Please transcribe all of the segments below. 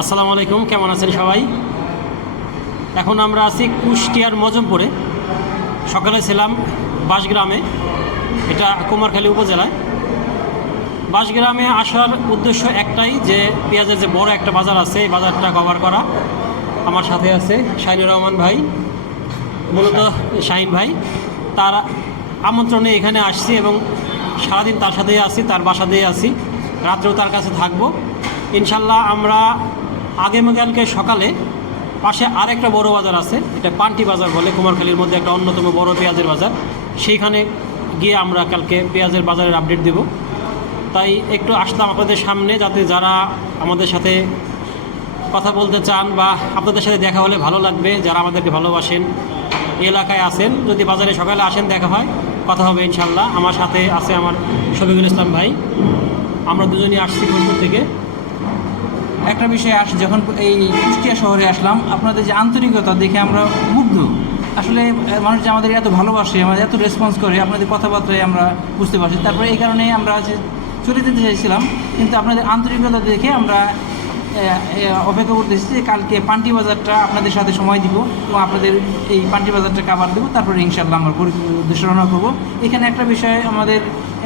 আসসালামু আলাইকুম, কেমন আছেন সবাই? এখন আমরা আছি কুষ্টিয়ার মজমপুরে। সকালে ছিলাম বাসগ্রামে, এটা কুমারখালী উপজেলায়। বাসগ্রামে আসার উদ্দেশ্য একটাই যে, পেঁয়াজের যে বড় একটা বাজার আছে, এই বাজারটা কভার করা। আমার সাথে আছে শাহিনুর রহমান ভাই, মূলত শাহিন ভাই। তার আমন্ত্রণে এখানে আসছি এবং সারাদিন তার সাথেই আছি, তার বাসাতেই আছি। রাত্রেও তার কাছে থাকব। ইনশাল্লাহ আমরা আগামীকালকে সকালে পাশে আরেকটা বড় বাজার আছে, এটা পান্টি বাজার বলে কুমারখালীর মধ্যে একটা অন্যতম বড় পেঁয়াজের বাজার। সেইখানে গিয়ে আমরা কালকে পেঁয়াজের বাজারের আপডেট দেব। তাই একটু আসলাম আপনাদের সামনে যাতে যারা আমাদের সাথে কথা বলতে চান বা আপনাদের সাথে দেখা হলে ভালো লাগবে, যারা আমাদেরকে ভালোবাসেন এলাকায় আসেন যদি বাজারে সকালে আসেন, দেখা হয়, কথা হবে ইনশাল্লাহ আমার সাথে আছে আমার শফিকুল ইসলাম ভাই। আমরা দুজনই আসছি ফরিদপুর থেকে। একটা বিষয় আস যখন এই কুষ্টিয়া শহরে আসলাম, আপনাদের যে আন্তরিকতা দেখে আমরা মুগ্ধ। আসলে মানুষ যে আমাদের এত ভালোবাসে, আমাদের এত রেসপন্স করে, আপনাদের কথাবার্তায় আমরা বুঝতে পারছি। তারপরে এই কারণে আমরা চলে যেতে চাইছিলাম, কিন্তু আপনাদের আন্তরিকতা দেখে আমরা অপেক্ষা করতেছি। যে কালকে পান্টি বাজারটা আপনাদের সাথে সময় দিব। এবং আপনাদের এই পান্টি বাজারটা কাবার দেবো। তারপরে ইনশাল্লাহ আমরা উদ্দেশ্যে রওনা করব। এখানে একটা বিষয় আমাদের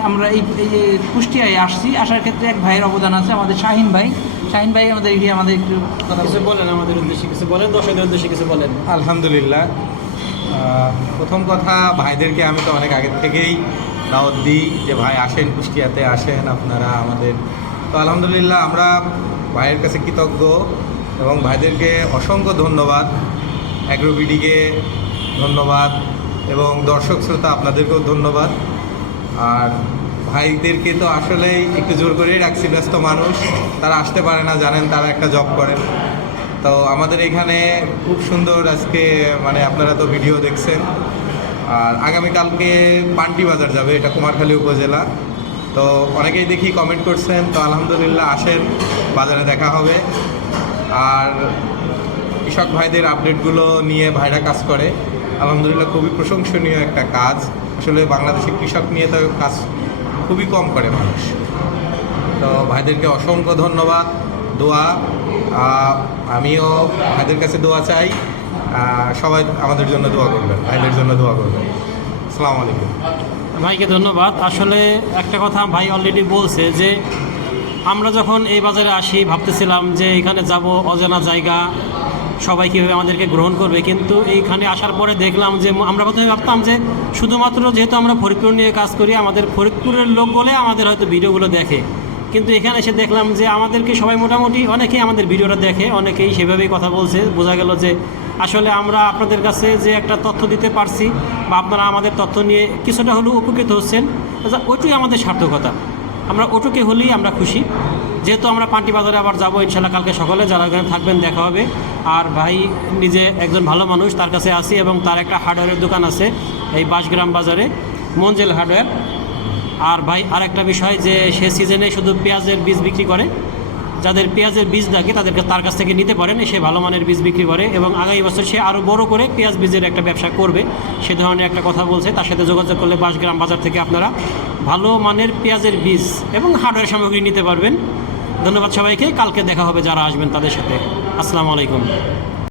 আমরা এই এই যে কুষ্টিয়ায় আসছি আসার ক্ষেত্রে এক ভাইয়ের অবদান আছে আমাদের শাহিন ভাই। শাহিন ভাই আমাদের এগিয়ে আমাদের একটু কথা কিছু বলেন। আমাদের উদ্দেশ্যে কিছু বলেন দর্শকদের উদ্দেশ্যে কিছু বলেন। আলহামদুলিল্লাহ। প্রথম কথা ভাইদেরকে আমি তো অনেক আগের থেকেই দাওয়াত দিই যে ভাই আসেন কুষ্টিয়াতে আসেন আপনারা আমাদের। তো আলহামদুলিল্লাহ আমরা ভাইয়ের কাছে কৃতজ্ঞ এবং ভাইদেরকে অসংখ্য ধন্যবাদ। অ্যাগ্রোবিডিকে ধন্যবাদ এবং দর্শক শ্রোতা আপনাদেরকেও ধন্যবাদ। আর ভাইদেরকে তো আসলেই একটু জোর করেই রাখছি, ব্যস্ত মানুষ। তারা আসতে পারে না, জানেন তারা একটা জব করেন। তো আমাদের এখানে খুব সুন্দর আজকে মানে আপনারা তো ভিডিও দেখছেন। আর আগামীকালকে পান্টি বাজার যাবে, এটা কুমারখালী উপজেলা। তো অনেকেই দেখি কমেন্ট করছেন, তো আলহামদুলিল্লাহ আসেন। বাজারে দেখা হবে। আর কৃষক ভাইদের আপডেটগুলো নিয়ে ভাইরা কাজ করে। আলহামদুলিল্লাহ খুবই প্রশংসনীয় একটা কাজ। আসলে বাংলাদেশে কৃষক নিয়ে তো কাজ খুবই কম করে মানুষ। তো ভাইদেরকে অসংখ্য ধন্যবাদ, দোয়া। আমিও ভাইদের কাছে দোয়া চাই। সবাই আমাদের জন্য দোয়া করবেন, ভাইদের জন্য দোয়া করবেন। আসসালামু আলাইকুম। ভাইকে ধন্যবাদ। আসলে একটা কথা ভাই অলরেডি বলছে যে আমরা যখন এই বাজারে আসি, ভাবতেছিলাম যে এখানে যাব, অজানা জায়গা, সবাই কীভাবে আমাদেরকে গ্রহণ করবে। কিন্তু এইখানে আসার পরে দেখলাম যে, আমরা প্রথমে ভাবতাম যে, শুধুমাত্র যেহেতু আমরা ফরিদপুর নিয়ে কাজ করি, আমাদের ফরিদপুরের লোক বলে আমাদের হয়তো ভিডিওগুলো দেখে। কিন্তু এখানে এসে দেখলাম যে, আমাদেরকে সবাই মোটামুটি অনেকেই আমাদের ভিডিওটা দেখে, অনেকেই সেভাবেই কথা বলছে। বোঝা গেল যে, আসলে আমরা আপনাদের কাছে যে একটা তথ্য দিতে পারছি, বা আপনারা আমাদের তথ্য নিয়ে কিছুটা হলেও উপকৃত হচ্ছেন ওইটুই আমাদের সার্থকতা। আমরা ওটুকে হলেই আমরা খুশি। যেহেতু আমরা পান্টি বাজারে আবার যাব ইনশাল্লাহ কালকে সকালে, যারা ওখানে থাকবেন দেখা হবে। আর ভাই নিজে একজন ভালো মানুষ, তার কাছে আসি এবং তার একটা হার্ডওয়্যারের দোকান আছে এই বাসগ্রাম বাজারে, মঞ্জেল হার্ডওয়্যার আর ভাই আর একটা বিষয় যে সে সিজনে শুধু পেঁয়াজের বীজ বিক্রি করে যাদের পেঁয়াজের বীজ লাগে তাদেরকে তার কাছ থেকে নিতে পারেন, সে ভালো মানের বীজ বিক্রি করে এবং আগামী বছর সে আরও বড় করে পেঁয়াজ বীজের একটা ব্যবসা করবে। সে ধরনের একটা কথা বলছে। তার সাথে যোগাযোগ করলে বাঁশগ্রাম বাজার থেকে আপনারা ভালো মানের পেঁয়াজের বীজ এবং হার্ডওয়্যার সামগ্রী নিতে পারবেন। ধন্যবাদ সবাইকে। কালকে দেখা হবে যারা আসবেন তাদের সাথে। আসসালামু আলাইকুম।